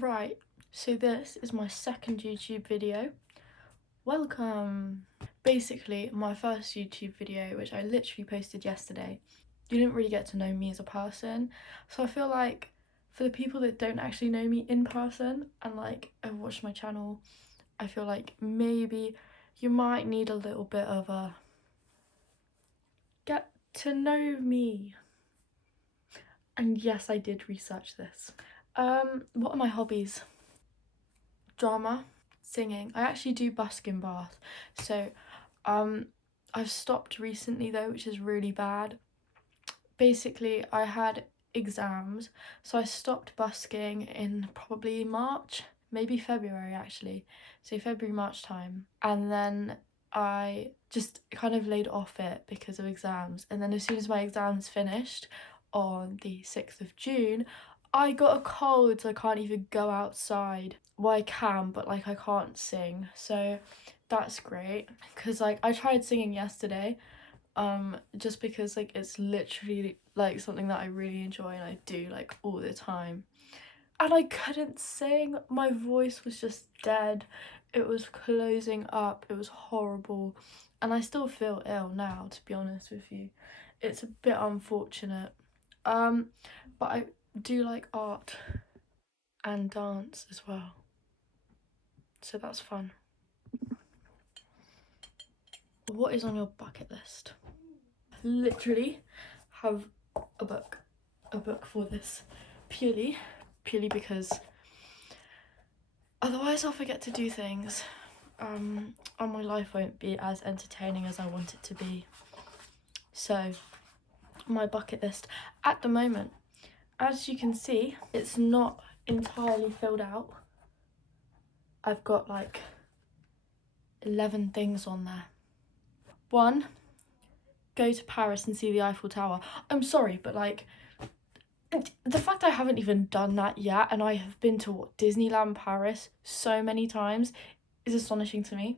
Right, so this is my second YouTube video. Welcome! Basically, my first YouTube video, which I literally posted yesterday, you didn't really get to know me as a person. So I feel like for the people that don't actually know me in person and like have watched my channel, I feel like maybe you might need a little bit of a get to know me. And yes, I did research this. What are my hobbies? Drama, singing. I actually do busk in Bath. So I've stopped recently though, which is really bad. Basically, I had exams, so I stopped busking in probably March, maybe February actually. So February, March time. And then I just kind of laid off it because of exams. And then as soon as my exams finished on the 6th of June, I got a cold, so I can't even go outside. Well, I can, but like I can't sing. So that's great. Cause like I tried singing yesterday, just because like it's literally like something that I really enjoy and I do like all the time. And I couldn't sing. My voice was just dead. It was closing up. It was horrible. And I still feel ill now, to be honest with you. It's a bit unfortunate. But I do like art and dance as well. So that's fun. What is on your bucket list? Literally have a book for this purely because otherwise I'll forget to do things, and my life won't be as entertaining as I want it to be. So my bucket list at the moment, as you can see, it's not entirely filled out. I've got like 11 things on there. 1, go to Paris and see the Eiffel Tower. I'm sorry, but like the fact I haven't even done that yet, and I have been to Disneyland Paris so many times, is astonishing to me.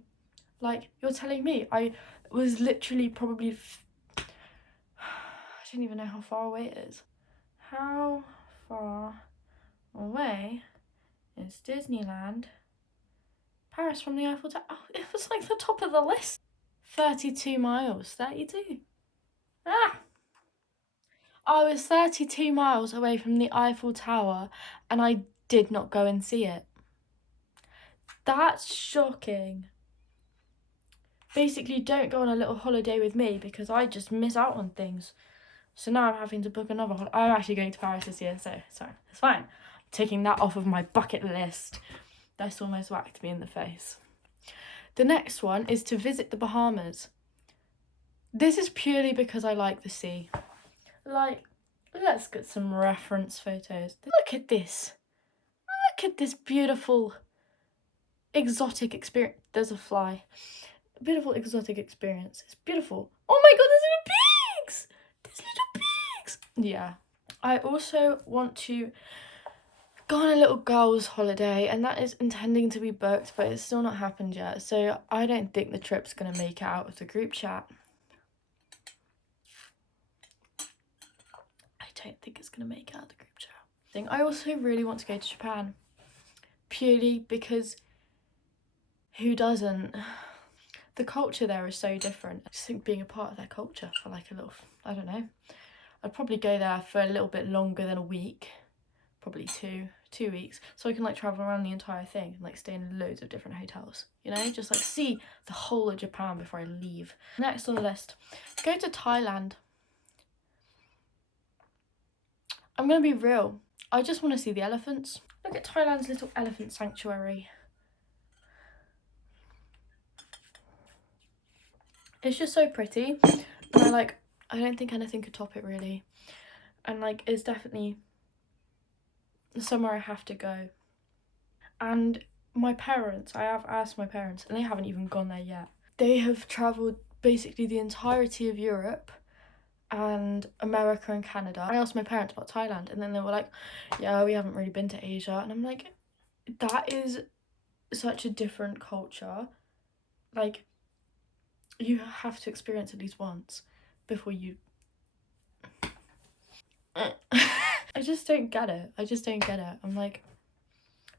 Like, you're telling me I was literally probably I don't even know how far away it is. How far away is Disneyland Paris from the Eiffel Tower? Oh, it was like the top of the list. 32 miles. 32. I was 32 miles away from the Eiffel Tower and I did not go and see it. That's shocking. Basically, don't go on a little holiday with me because I just miss out on things. So now I'm having to book another holiday. I'm actually going to Paris this year, so sorry, it's fine. I'm taking that off of my bucket list. That's almost whacked me in the face. The next one is to visit the Bahamas. This is purely because I like the sea. Like, let's get some reference photos. Look at this. Look at this beautiful exotic experience. There's a fly. Beautiful exotic experience. It's beautiful. Oh my god, there's little pigs! There's little pigs! Yeah. I also want to go on a little girls' holiday, and that is intending to be booked, but it's still not happened yet. So I don't think the trip's gonna make it out of the group chat. I don't think it's gonna make it out of the group chat. I also really want to go to Japan, purely because who doesn't? The culture there is so different. I just think being a part of their culture for like a little, I don't know. I'd probably go there for a little bit longer than a week, probably two weeks, so I can like travel around the entire thing and like stay in loads of different hotels, you know, just like see the whole of Japan before I leave. Next on the list, go to Thailand. I'm gonna be real, I just want to see the elephants. Look at Thailand's little elephant sanctuary. It's just so pretty, and I don't think anything could top it really, and like it's definitely somewhere I have to go. And my parents, I have asked my parents, and they haven't even gone there yet. They have travelled basically the entirety of Europe and America and Canada. I asked my parents about Thailand, and then they were like, yeah, we haven't really been to Asia. And I'm like, that is such a different culture. Like, you have to experience at least once before you... I just don't get it. I'm like,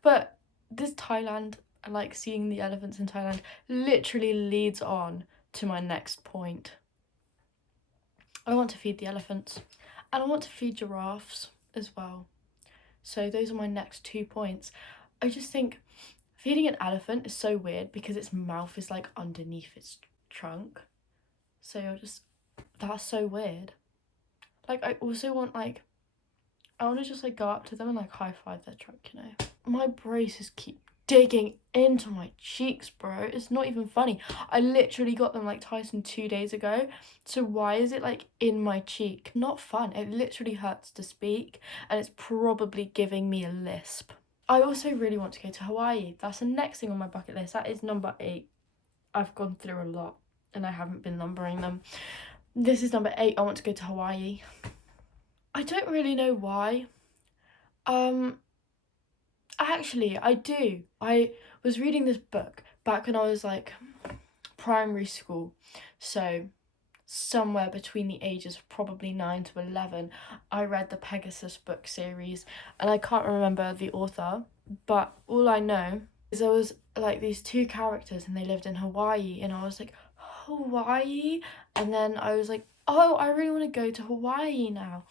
But this Thailand, like seeing the elephants in Thailand, literally leads on to my next point. I want to feed the elephants, and I want to feed giraffes as well. So those are my next 2 points. I just think feeding an elephant is so weird because its mouth is like underneath its trunk. So that's so weird. Like, I also want I want to just like go up to them and like high five their trunk, you know. My braces keep digging into my cheeks, bro. It's not even funny. I literally got them like Tyson 2 days ago. So why is it like in my cheek? Not fun. It literally hurts to speak, and it's probably giving me a lisp. I also really want to go to Hawaii. That's the next thing on my bucket list. That is number 8. I've gone through a lot and I haven't been numbering them. This is number 8. I want to go to Hawaii. I don't really know why. Actually, I do. I was reading this book back when I was like primary school. So somewhere between the ages of probably 9 to 11, I read the Pegasus book series, and I can't remember the author, but all I know is there was like these 2 characters and they lived in Hawaii, and I was like, Hawaii? And then I was like, oh, I really want to go to Hawaii now,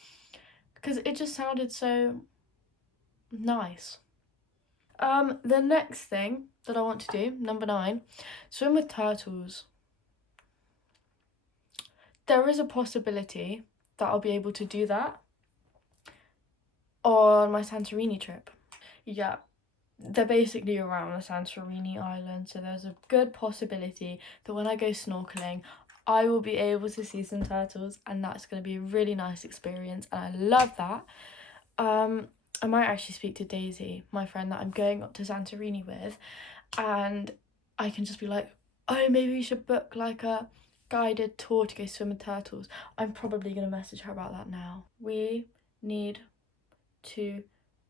because it just sounded so nice. The next thing that I want to do, number 9, swim with turtles. There is a possibility that I'll be able to do that on my Santorini trip. Yeah, they're basically around the Santorini island, so there's a good possibility that when I go snorkeling, I will be able to see some turtles, and that's going to be a really nice experience, and I love that. I might actually speak to Daisy, my friend that I'm going up to Santorini with, and I can just be like, oh, maybe we should book like a guided tour to go swim with turtles. I'm probably going to message her about that now. We need to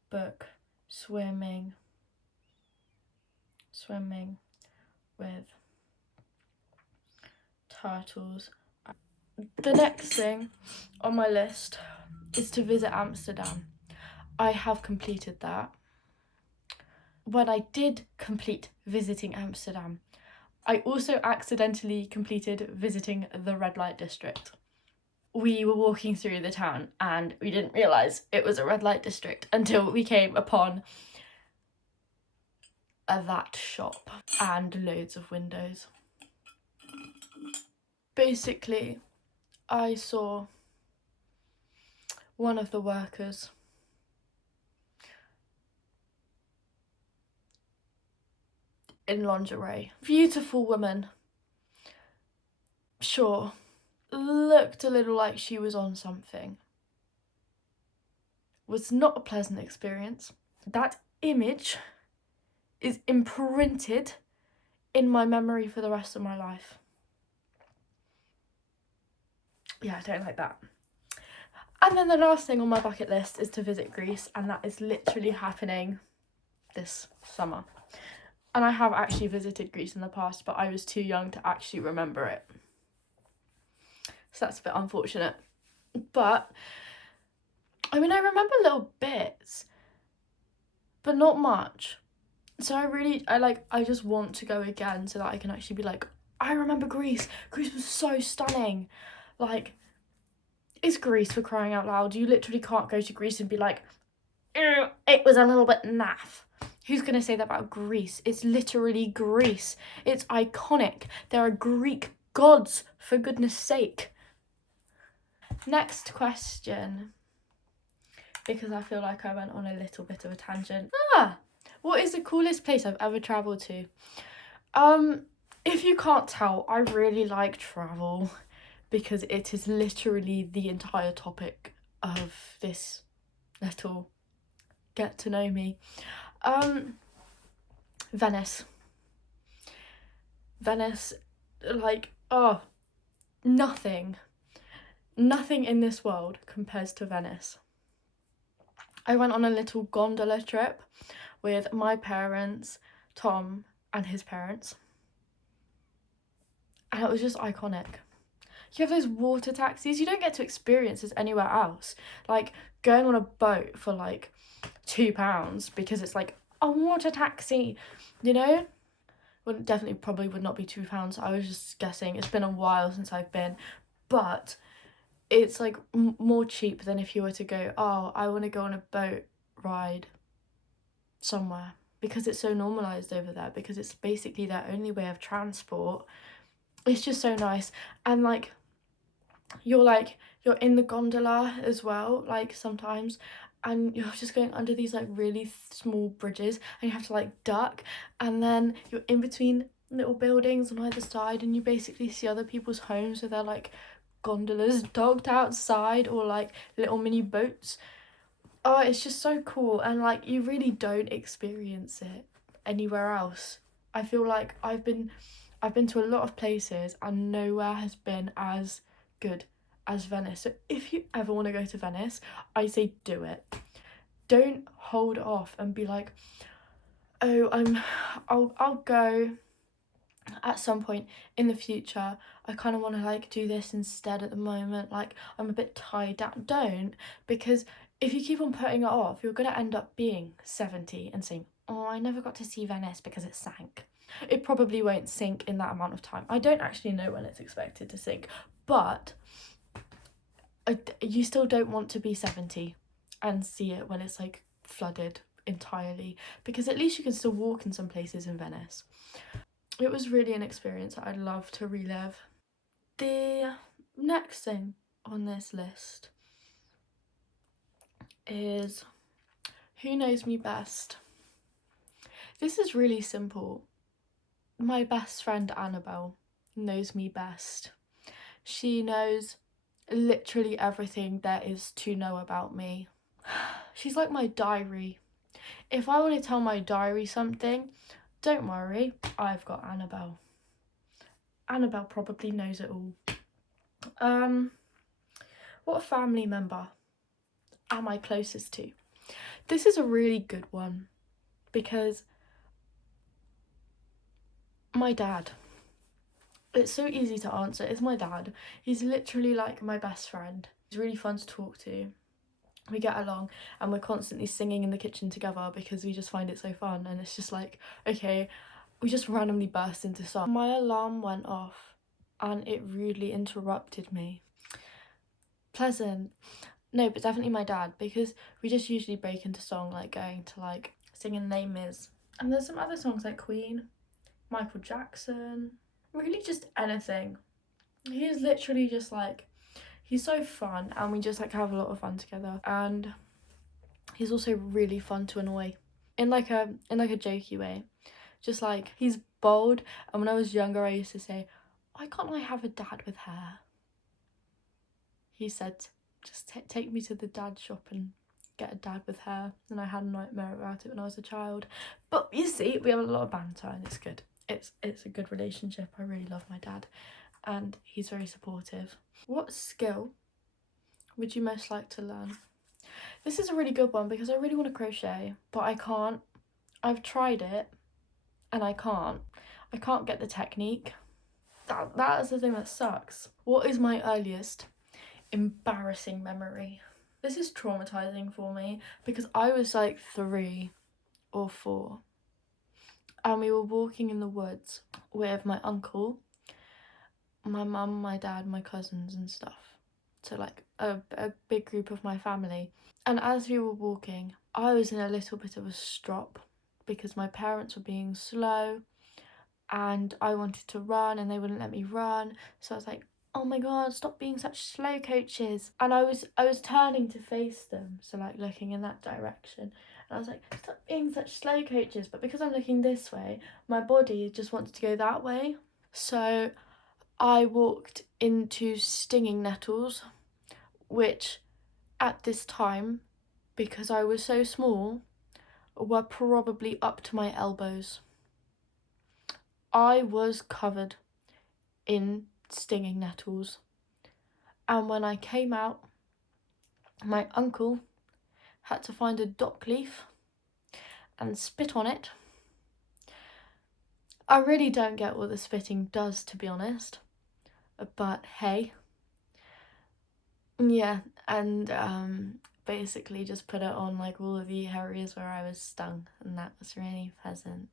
book swimming with turtles. The next thing on my list is to visit Amsterdam. I have completed that. When I did complete visiting Amsterdam, I also accidentally completed visiting the red light district. We were walking through the town and we didn't realise it was a red light district until we came upon that shop and loads of windows. Basically, I saw one of the workers in lingerie. Beautiful woman. Sure, looked a little like she was on something. Was not a pleasant experience. That image is imprinted in my memory for the rest of my life. Yeah, I don't like that. And then the last thing on my bucket list is to visit Greece, and that is literally happening this summer. And I have actually visited Greece in the past, but I was too young to actually remember it. So that's a bit unfortunate. But, I mean, I remember little bits, but not much. So I just want to go again so that I can actually be like, I remember Greece. Greece was so stunning. Like, it's Greece, for crying out loud. You literally can't go to Greece and be like, it was a little bit naff. Who's going to say that about Greece? It's literally Greece. It's iconic. There are Greek gods, for goodness sake. Next question, because I feel like I went on a little bit of a tangent. What is the coolest place I've ever travelled to? If you can't tell, I really like travel because it is literally the entire topic of this little get to know me. Venice, like, nothing in this world compares to Venice. I went on a little gondola trip with my parents, Tom and his parents, and it was just iconic. You have those water taxis. You don't get to experience this anywhere else. Like, going on a boat for like £2 because it's like a water taxi, you know? Well, definitely probably would not be £2. I was just guessing. It's been a while since I've been, but it's like more cheap than if you were to go, oh, I want to go on a boat ride somewhere, because it's so normalised over there, because it's basically their only way of transport. It's just so nice. And like you're in the gondola as well, like sometimes, and you're just going under these like really small bridges, and you have to like duck, and then you're in between little buildings on either side, and you basically see other people's homes with their like gondolas docked outside, or like little mini boats. Oh, it's just so cool, and like you really don't experience it anywhere else. I feel like I've been to a lot of places and nowhere has been as good as Venice. So if you ever want to go to Venice, I say do it. Don't hold off and be like, oh, I'll go at some point in the future. I kind of want to like do this instead at the moment. Like I'm a bit tied down. Don't, because if you keep on putting it off, you're going to end up being 70 and saying, oh, I never got to see Venice because it sank. It probably won't sink in that amount of time. I don't actually know when it's expected to sink, but you still don't want to be 70 and see it when it's like flooded entirely, because at least you can still walk in some places in Venice. It was really an experience that I'd love to relive. The next thing on this list is who knows me best. This is really simple. My best friend Annabelle knows me best. She knows literally everything there is to know about me. She's like my diary. If I want to tell my diary something, don't worry, I've got Annabelle. Annabelle probably knows it all. What family member am I closest to? This is a really good one, because my dad. It's so easy to answer. It's my dad. He's literally like my best friend. He's really fun to talk to. We get along, and we're constantly singing in the kitchen together because we just find it so fun. And it's just like, okay, we just randomly burst into song. My alarm went off and it rudely interrupted me. Pleasant. No, but definitely my dad, because we just usually break into song, like going to like singing Les Mis. And there's some other songs like Queen, Michael Jackson, really just anything. He is literally just like, he's so fun, and we just like have a lot of fun together. And he's also really fun to annoy in like a jokey way. Just like, he's bold, and when I was younger I used to say, why can't I have a dad with hair? He said, just take me to the dad shop and get a dad with hair. And I had a nightmare about it when I was a child. But you see, we have a lot of banter and it's good. It's a good relationship. I really love my dad and he's very supportive. What skill would you most like to learn? This is a really good one, because I really want to crochet, but I can't. I've tried it and I can't get the technique. That is the thing that sucks. What is my earliest embarrassing memory? This is traumatizing for me, because I was like 3 or 4 and we were walking in the woods with my uncle, my mum, my dad, my cousins and stuff. So like a big group of my family. And as we were walking, I was in a little bit of a strop because my parents were being slow and I wanted to run and they wouldn't let me run. So I was like, oh my god, stop being such slow coaches. And I was turning to face them, so like looking in that direction. And I was like, stop being such slow coaches. But because I'm looking this way, my body just wants to go that way. So I walked into stinging nettles, which at this time, because I was so small, were probably up to my elbows. I was covered in stinging nettles. And when I came out, my uncle had to find a dock leaf and spit on it. I really don't get what the spitting does, to be honest, but hey. Yeah, and basically just put it on like all of the areas where I was stung, and that was really pleasant.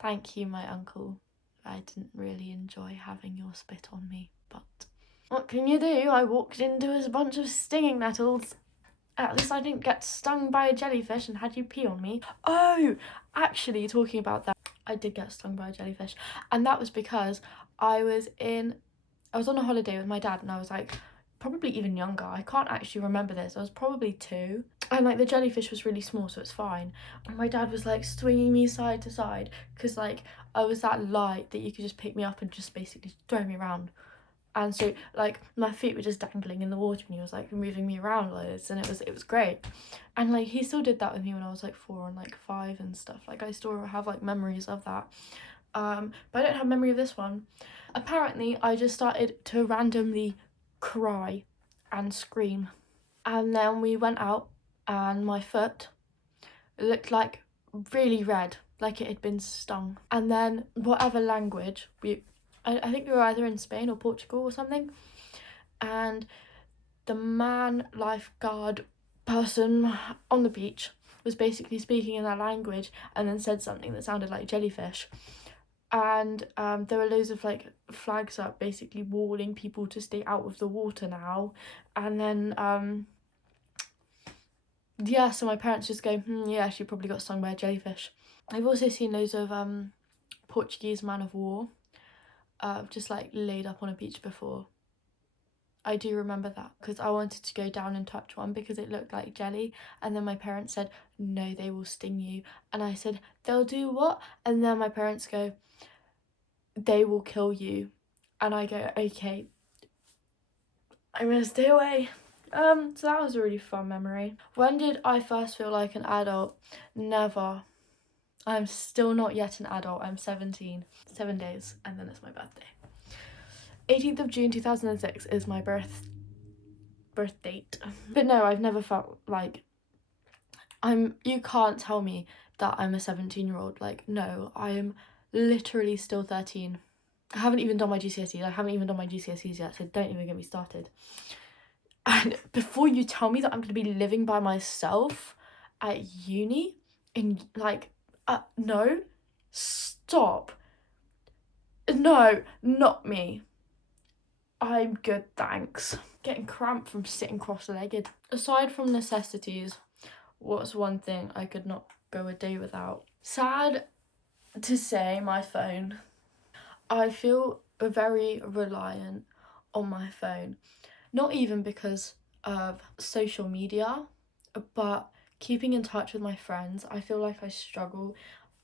Thank you, my uncle. I didn't really enjoy having your spit on me, but what can you do? I walked into a bunch of stinging nettles. At least I didn't get stung by a jellyfish and had you pee on me. Oh, actually, talking about that, I did get stung by a jellyfish, and that was because I was on a holiday with my dad, and I was like probably even younger. I can't actually remember this. I was probably 2, and like the jellyfish was really small, so it's fine. And my dad was like swinging me side to side because like I was that light that you could just pick me up and just basically throw me around. And so like my feet were just dangling in the water, and he was like moving me around loads, and it was great. And like he still did that with me when I was like 4 and like 5 and stuff. Like I still have like memories of that. But I don't have memory of this one. Apparently I just started to randomly cry and scream, and then we went out and my foot looked like really red, like it had been stung. And then whatever language I think we were either in Spain or Portugal or something, and the man lifeguard person on the beach was basically speaking in that language and then said something that sounded like jellyfish. And there were loads of like flags up basically warning people to stay out of the water now. And then yeah, so my parents just go, yeah, she probably got stung by a jellyfish. I've also seen loads of Portuguese man of war just like laid up on a beach before. I do remember that because I wanted to go down and touch one because it looked like jelly, and then my parents said, no, they will sting you. And I said, they'll do what? And then my parents go, they will kill you. And I go, okay, I'm gonna stay away. So that was a really fun memory. When did I first feel like an adult? Never. I'm still not yet an adult. I'm 17. 7 days, and then it's my birthday. 18th of June 2006 is my birth date. But no, I've never felt like you can't tell me that I'm a 17-year-old. Like, no, I am literally still 13. I haven't even done my GCSEs. I haven't even done my GCSEs yet, so don't even get me started. And before you tell me that I'm going to be living by myself at uni, no, stop. No, not me. I'm good, thanks. Getting cramped from sitting cross-legged. Aside from necessities, what's one thing I could not go a day without? Sad to say, my phone. I feel very reliant on my phone. Not even because of social media, but keeping in touch with my friends. I feel like I struggle,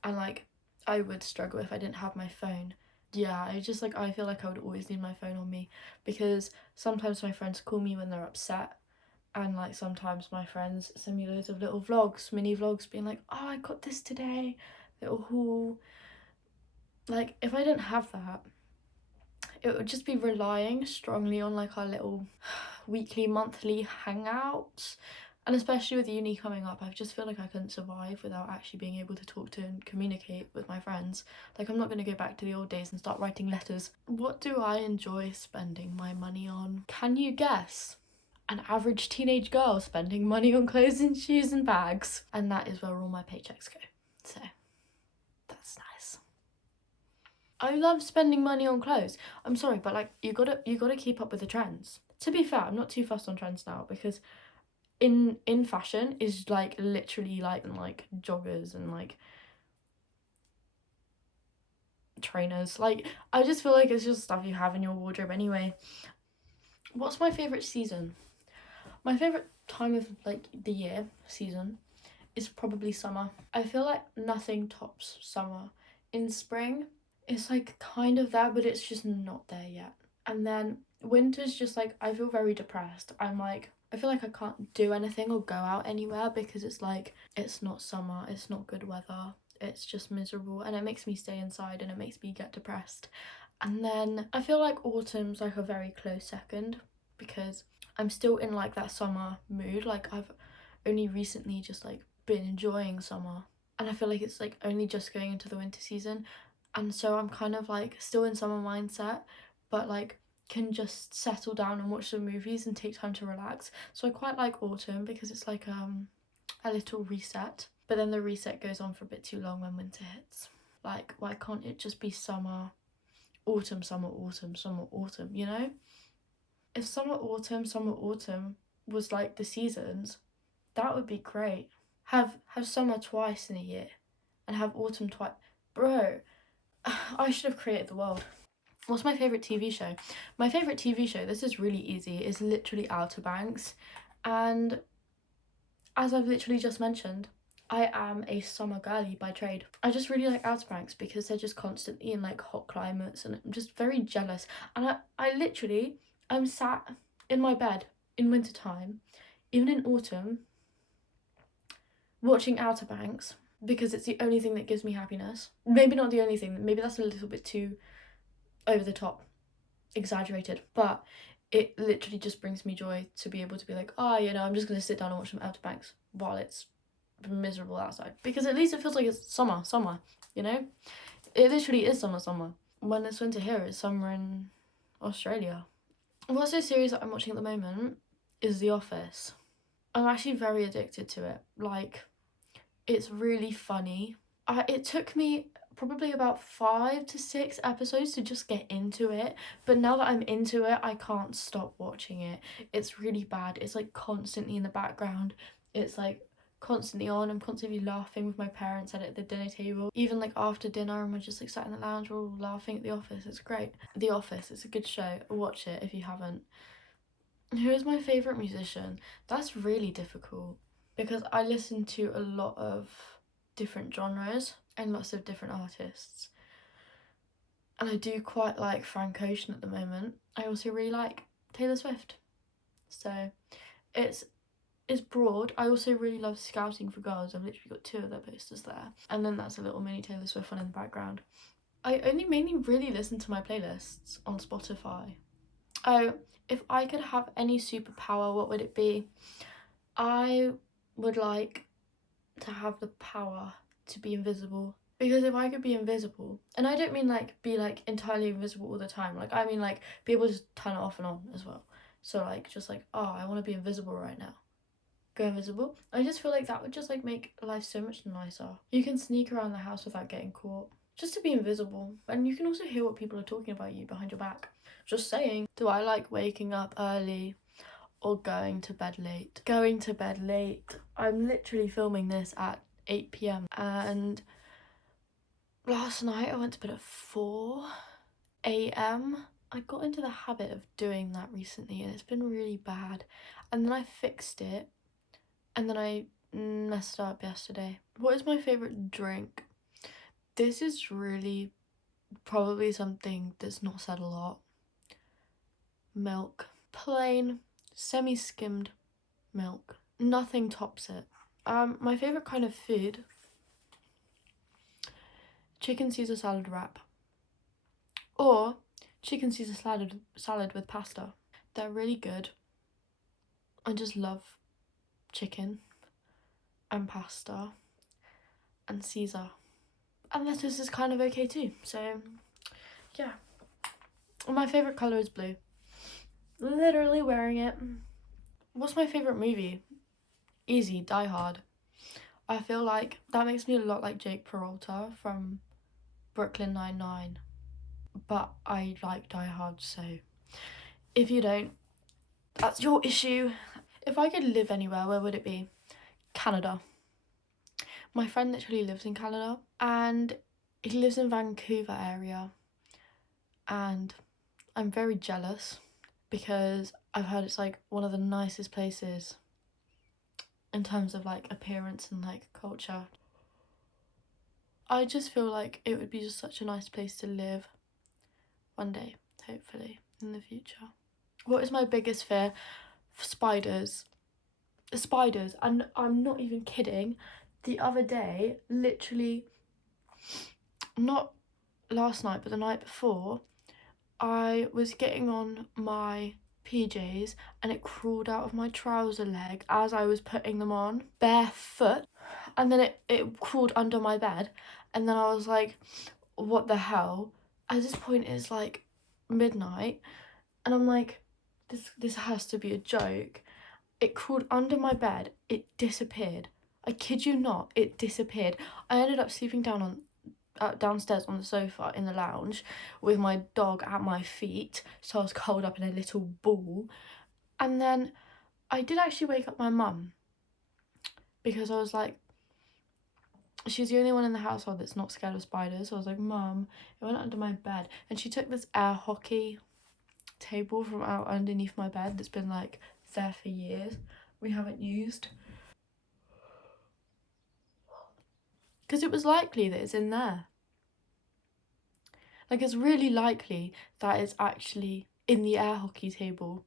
and like I would struggle if I didn't have my phone. Yeah, I feel like I would always need my phone on me, because sometimes my friends call me when they're upset, and like sometimes my friends send me loads of little vlogs, mini vlogs, being like, oh, I got this today, little haul. Like if I didn't have that, it would just be relying strongly on like our little weekly, monthly hangouts. And especially with uni coming up, I just feel like I couldn't survive without actually being able to talk to and communicate with my friends. Like, I'm not going to go back to the old days and start writing letters. What do I enjoy spending my money on? Can you guess? An average teenage girl spending money on clothes and shoes and bags. And that is where all my paychecks go. So, that's nice. I love spending money on clothes. I'm sorry, but like you gotta keep up with the trends. To be fair, I'm not too fussed on trends now, because in fashion is like literally like joggers and like trainers. Like I just feel like it's just stuff you have in your wardrobe anyway. What's my favourite season? My favourite time of like the year season is probably summer. I feel like nothing tops summer. In spring, it's like kind of there, but it's just not there yet. And then winter's just like, I feel very depressed. I feel like I can't do anything or go out anywhere because it's like, it's not summer, it's not good weather, it's just miserable, and it makes me stay inside and it makes me get depressed. And then I feel like autumn's like a very close second, because I'm still in like that summer mood. Like I've only recently just like been enjoying summer, and I feel like it's like only just going into the winter season, and so I'm kind of like still in summer mindset, but like can just settle down and watch some movies and take time to relax. So I quite like autumn because it's like a little reset. But then the reset goes on for a bit too long when winter hits. Like, why can't it just be summer, autumn, summer, autumn, summer, autumn, you know? If summer, autumn was like the seasons, that would be great. Have summer twice in a year and have autumn twice. Bro, I should have created the world. What's my favourite TV show? My favourite TV show, this is really easy, is literally Outer Banks. And as I've literally just mentioned, I am a summer girly by trade. I just really like Outer Banks because they're just constantly in like hot climates and I'm just very jealous. And I'm sat in my bed in wintertime, even in autumn, watching Outer Banks because it's the only thing that gives me happiness. Maybe not the only thing, maybe that's a little bit too over the top, exaggerated, but it literally just brings me joy to be able to be like, I'm just gonna sit down and watch some Outer Banks while it's miserable outside, because at least it feels like it's summer, you know? It literally is summer. When it's winter here, it's summer in Australia. What's a series that I'm watching at the moment is The Office. I'm actually very addicted to it. Like, it's really funny. It took me probably about 5 to 6 episodes to just get into it, but now that I'm into it, I can't stop watching it. It's really bad. It's like constantly in the background. It's like constantly on. I'm constantly laughing with my parents at the dinner table, even like after dinner, and we're just like sat in the lounge, we're all laughing at The Office. It's great. The Office, it's a good show. Watch it if you haven't. Who is my favourite musician? That's really difficult because I listen to a lot of different genres and lots of different artists. And I do quite like Frank Ocean at the moment. I also really like Taylor Swift. So it's broad. I also really love Scouting for Girls. I've literally got 2 of their posters there. And then that's a little mini Taylor Swift one in the background. I only mainly really listen to my playlists on Spotify. Oh, if I could have any superpower, what would it be? I would like to have the power to be invisible. Because if I could be invisible, and I don't mean like be like entirely invisible all the time, like I mean like be able to turn it off and on as well. So like just like, I want to be invisible right now. Go invisible. I just feel like that would just like make life so much nicer. You can sneak around the house without getting caught. Just to be invisible. And you can also hear what people are talking about you behind your back. Just saying. Do I like waking up early or going to bed late? Going to bed late. I'm literally filming this at 8 p.m. and last night I went to bed at 4 a.m. I got into the habit of doing that recently and it's been really bad. And then I fixed it and then I messed up yesterday. What is my favourite drink? This is really probably something that's not said a lot. Milk. Plain, semi-skimmed milk. Nothing tops it. My favourite kind of food, chicken Caesar salad wrap or chicken Caesar salad with pasta. They're really good. I just love chicken and pasta and Caesar. And lettuce is kind of okay too. So yeah. My favourite colour is blue. Literally wearing it. What's my favourite movie? Easy, Die Hard. I feel like that makes me a lot like Jake Peralta from Brooklyn Nine-Nine. But I like Die Hard, so if you don't, that's your issue. If I could live anywhere, where would it be? Canada. My friend literally lives in Canada and he lives in Vancouver area. And I'm very jealous because I've heard it's like one of the nicest places in terms of like appearance and like culture. I just feel like it would be just such a nice place to live one day, hopefully, in the future. What is my biggest fear? Spiders. Spiders, and I'm not even kidding. The other day, literally, not last night, but the night before, I was getting on my PJs and it crawled out of my trouser leg as I was putting them on, barefoot, and then it crawled under my bed, and then I was like, what the hell? At this point it's like midnight And I'm like, this has to be a joke. It crawled under my bed. It disappeared. I kid you not, it disappeared. I ended up sleeping downstairs on the sofa in the lounge with my dog at my feet, so I was curled up in a little ball. And then I did actually wake up my mum, because I was like, she's the only one in the household that's not scared of spiders. So I was like, Mum, it went under my bed. And she took this air hockey table from out underneath my bed that's been like there for years, we haven't used, because it was likely that it's in there. Like, it's really likely that it's actually in the air hockey table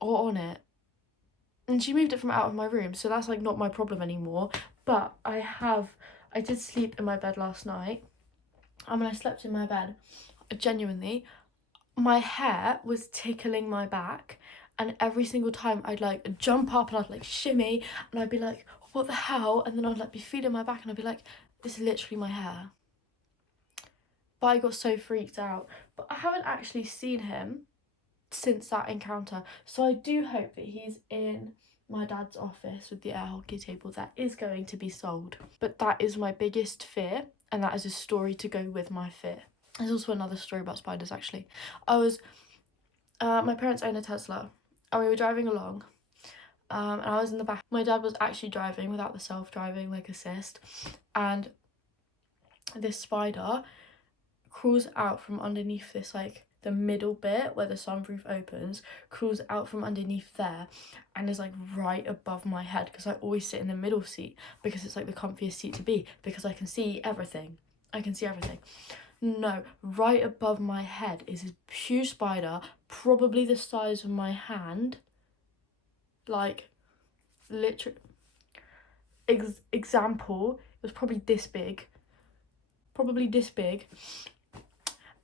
or on it. And she moved it from out of my room, so that's like not my problem anymore. But I did sleep in my bed last night, and when I slept in my bed, genuinely, my hair was tickling my back, and every single time I'd like jump up and I'd like shimmy, and I'd be like, what the hell? And then I'd like be feeling my back and I'd be like, this is literally my hair. But I got so freaked out. But I haven't actually seen him since that encounter, so I do hope that he's in my dad's office with the air hockey table that is going to be sold. But that is my biggest fear, and that is a story to go with my fear. There's also another story about spiders, actually. My parents own a Tesla, and we were driving along, and I was in the back. My dad was actually driving without the self-driving like assist, and this spider crawls out from underneath this, like the middle bit where the sunroof opens, crawls out from underneath there and is like right above my head, because I always sit in the middle seat because it's like the comfiest seat to be, because I can see everything. No, right above my head is this huge spider, probably the size of my hand, like literally. Example, it was probably this big,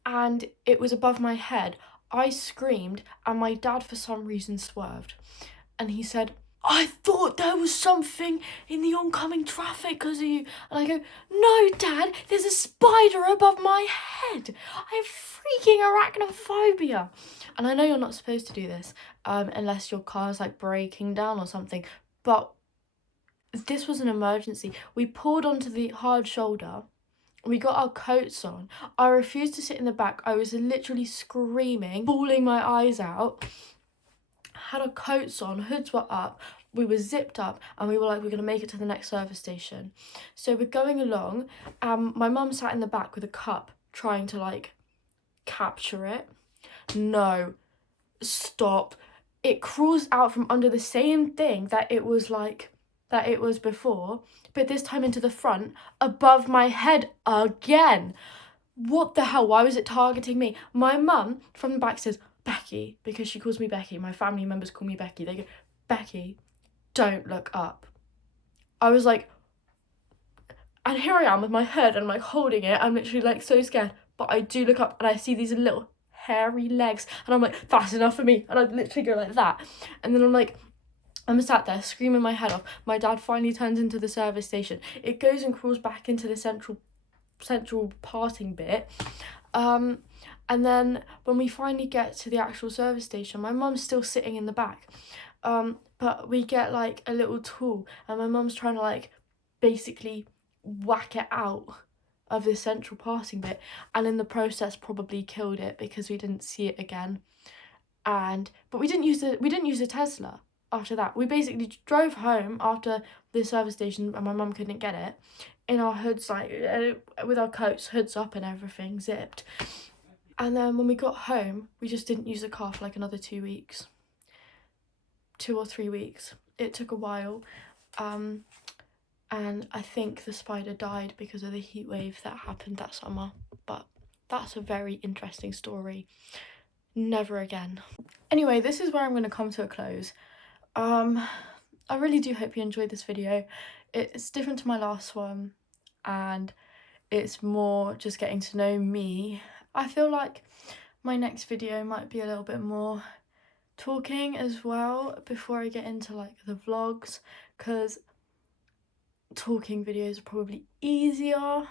and it was above my head. I screamed, and my dad for some reason swerved, and he said, I thought there was something in the oncoming traffic because of you. And I go, no, Dad, there's a spider above my head. I have freaking arachnophobia. And I know you're not supposed to do this unless your car's like breaking down or something. But this was an emergency. We pulled onto the hard shoulder. We got our coats on. I refused to sit in the back. I was literally screaming, bawling my eyes out. Had our coats on, hoods were up, we were zipped up, and we were like, we're going to make it to the next service station. So we're going along, my mum sat in the back with a cup trying to like capture it. No, stop. It crawls out from under the same thing that it was before, but this time into the front, above my head again. What the hell? Why was it targeting me? My mum from the back says, Becky, because she calls me Becky. My family members call me Becky. They go, Becky, don't look up. I was like, and here I am with my hood and I'm like holding it. I'm literally like so scared. But I do look up and I see these little hairy legs. And I'm like, that's enough for me. And I literally go like that. And then I'm sat there screaming my head off. My dad finally turns into the service station. It goes and crawls back into the central parting bit. And then when we finally get to the actual service station, my mum's still sitting in the back. But we get like a little tool, and my mum's trying to like basically whack it out of the central parting bit, and in the process probably killed it because we didn't see it again. But we didn't use the Tesla after that. We basically drove home after the service station, and my mum couldn't get it, in our hoods, like with our coats, hoods up and everything, zipped. And then when we got home, we just didn't use the car for like another 2 weeks. 2 or 3 weeks. It took a while. And I think the spider died because of the heat wave that happened that summer. But that's a very interesting story. Never again. Anyway, this is where I'm going to come to a close. I really do hope you enjoyed this video. It's different to my last one, and it's more just getting to know me. I feel like my next video might be a little bit more talking as well before I get into like the vlogs, because talking videos are probably easier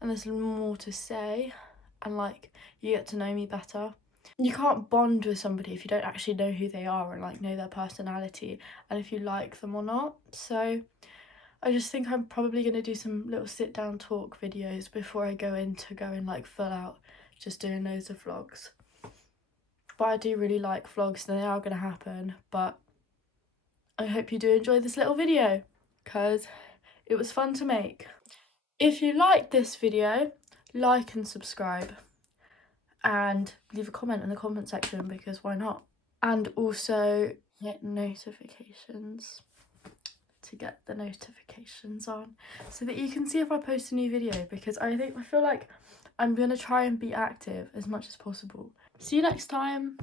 and there's more to say, and like you get to know me better. you can't bond with somebody if you don't actually know who they are and like know their personality and if you like them or not. So I just think I'm probably going to do some little sit down talk videos before I go into going like full out just doing loads of vlogs. But I do really like vlogs and they are going to happen, but I hope you do enjoy this little video because it was fun to make. If you like this video, like and subscribe and leave a comment in the comment section because why not? And also hit notifications to get the notifications on so that you can see if I post a new video, because I feel like I'm gonna try and be active as much as possible. See you next time.